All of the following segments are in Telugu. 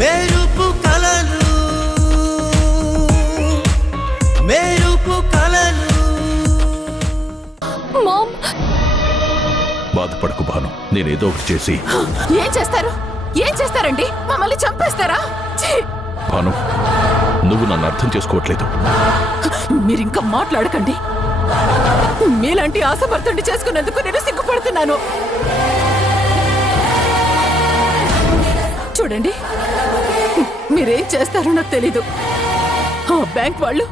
మెరుపు కలలు మెరుపు కలలు. మామ్, బాధపడకు భాను, నేనేదో ఒకటి చేసి. ఏం చేస్తారు? ఏం చేస్తారండి? మమ్మల్ని చంపేస్తారా? ఛీ! భాను, నువ్వు నన్ను అర్థం చేసుకోవట్లేదు. మీరింకా మాట్లాడకండి. మీలాంటి ఆశభర్తని చేసుకున్నందుకు నేను సిగ్గుపడుతున్నాను. చూడండి, మీరేం చేస్తారో నాకు తెలీదు. ఆ బ్యాంక్ వాళ్ళు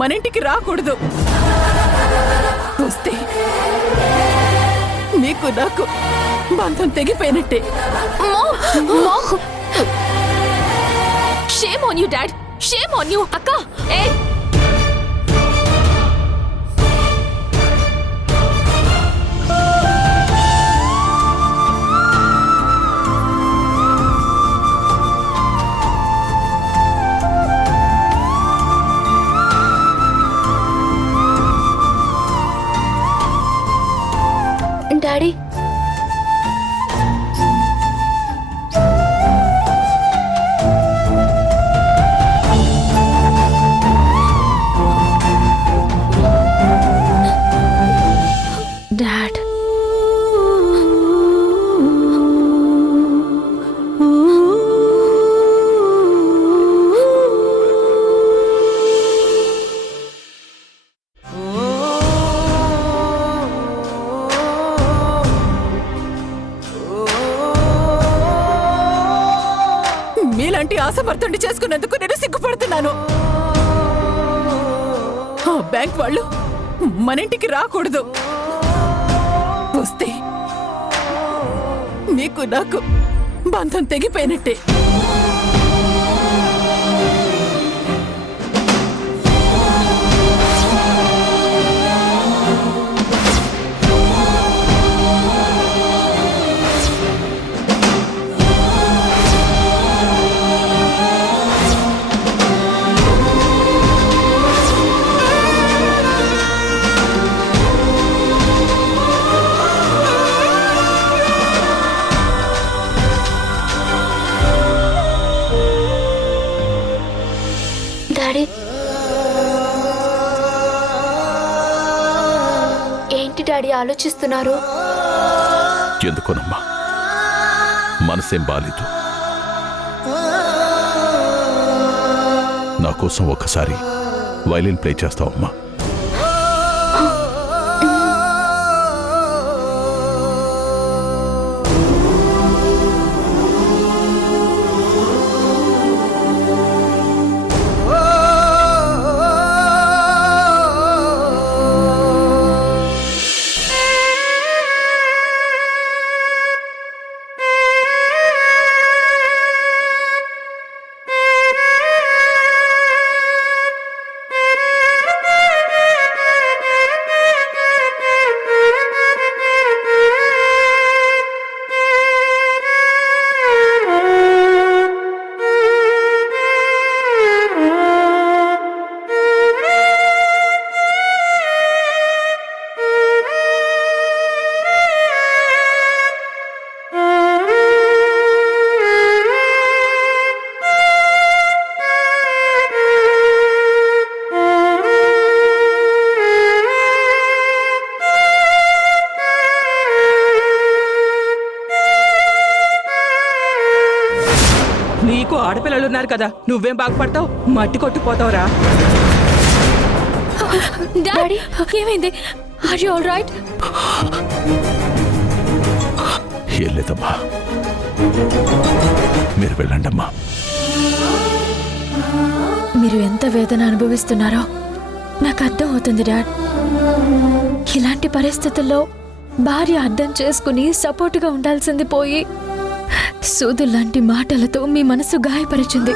మన ఇంటికి రాకూడదు. వస్తే మీకు నాకు బంధం తెగిపోయినట్టే. Shame on you dad, shame on you. అక్క, ఏ డాడీ, డాడ్, మీలాంటి ఆశభర్తని చేసుకున్నందుకు నేను సిగ్గుపడుతున్నాను. ఆ బ్యాంక్ వాళ్ళు మన ఇంటికి రాకూడదు. వస్తే మీకు నాకు బంధం తెగిపోయినట్టే. డాడీ, ఏంటి డాడీ ఆలోచిస్తున్నారు? ఎందుకోనమ్మా, మనసేం బాలేదు. నా కోసం ఒక్కసారి వైలిన్ ప్లే చేస్తావమ్మా? నీకు ఆడపిల్లలున్నారు కదా, నువ్వేం బాగుపడతావు? మట్టి కొట్టిపోతావురా. డాడీ, ఏమైంది? Are you all right? ఏం లేదమ్మా, మీరు వెళ్ళండమ్మా. మీరు ఎంత వేదన అనుభవిస్తున్నారో నాకు అర్థం అవుతుంది డాడ్. ఇలాంటి పరిస్థితుల్లో భార్య అర్థం చేసుకుని సపోర్టుగా ఉండాల్సింది పోయి సూదుల్లాంటి మాటలతో మీ మనసు గాయపరిచింది.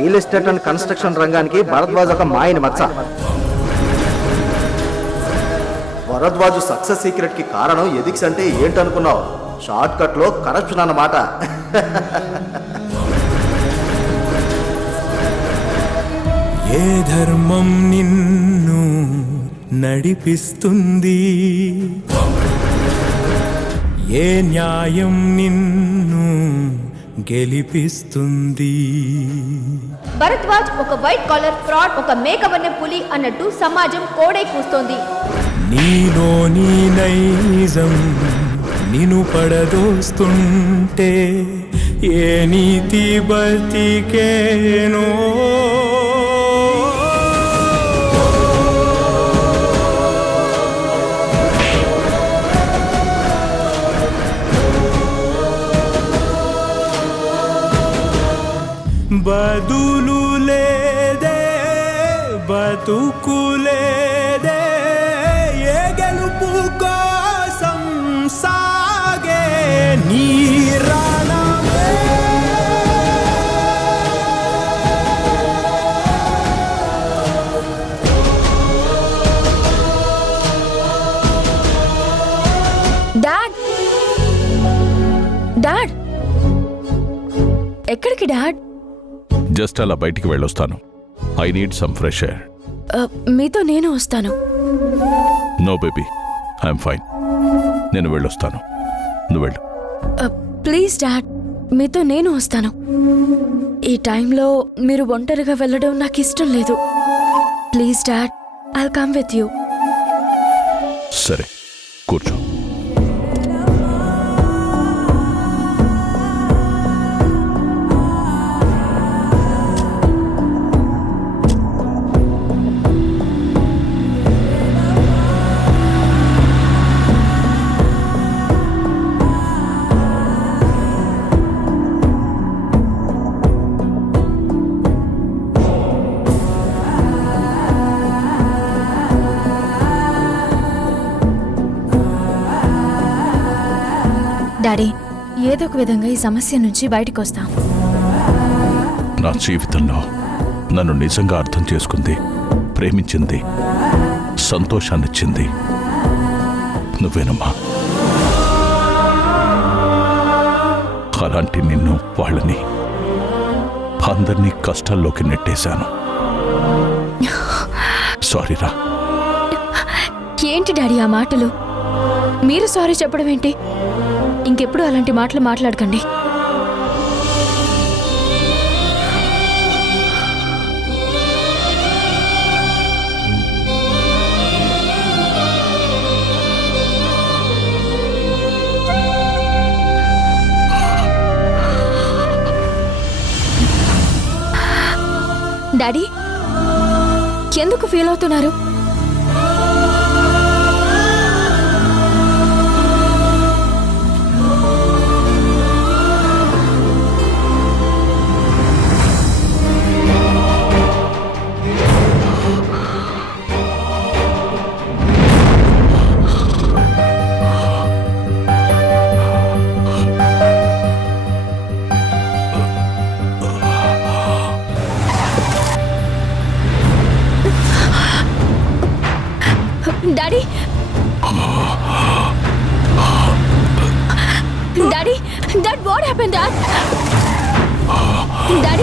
రియల్ ఎస్టేట్ అండ్ కన్స్ట్రక్షన్ రంగానికి భరద్వాజ్ ఒక మాయని మచ్చ. భరద్వాజ్ సక్సెస్ సీక్రెట్ కి కారణం ఎథిక్స్ అంటే ఏంటనుకున్నావు? షార్ట్ కట్ లో కరప్షన్ అన్నమాట. ఏ ధర్మం నిన్ను నడిపిస్తుంది, ఏ న్యాయం నిన్ను గెలిపిస్తుంది. భరద్వాజ్ ఒక వైట్ కాలర్ ఫ్రాడ్, ఒక మేకవన్నె పులి అన్నట్టు సమాజం కోడై కూస్తోంది. నీలోని నైజం నిన్ను పడదోస్తుంటే ఏ నీతి బతికేనో. బదులు లేదే బతుకులేదే, ఏ గెలుపు కోసం సాగే నీ రణమే. డాడ్, డాడ్, ఎక్కడికి డాడ్? జస్ట్ అలా బయటికి వెళ్ళొస్తాను. I need some fresh air. మీతో నేను వస్తాను. No baby, I'm fine. నేను వెళ్ళొస్తాను, నువ్వు వెళ్ళు. ప్లీజ్ డాడ్, మీతో నేను వస్తాను. ఈ టైంలో మీరు ఒంటరిగా వెళ్ళడం నాకు ఇష్టం లేదు. Please dad, I'll come with you. సరే, కూర్చో. డాడీ, ఏదో ఒక విధంగా ఈ సమస్య నుంచి బయటకు వస్తాం. నా జీవితంలో నన్ను నిజంగా అర్థం చేసుకుంది, ప్రేమించింది, సంతోషాన్నిచ్చింది నువ్వేనమ్మా. అలాంటి నిన్ను, వాళ్ళని, అందరినీ కష్టాల్లోకి నెట్టేశాను. సారీరా. ఏంటి డాడీ ఆ మాటలు? మీరు సారీ చెప్పడం ఏంటి? ఇంకెప్పుడు అలాంటి మాటలు మాట్లాడకండి. డాడీ, ఎందుకు ఫీల్ అవుతున్నారు?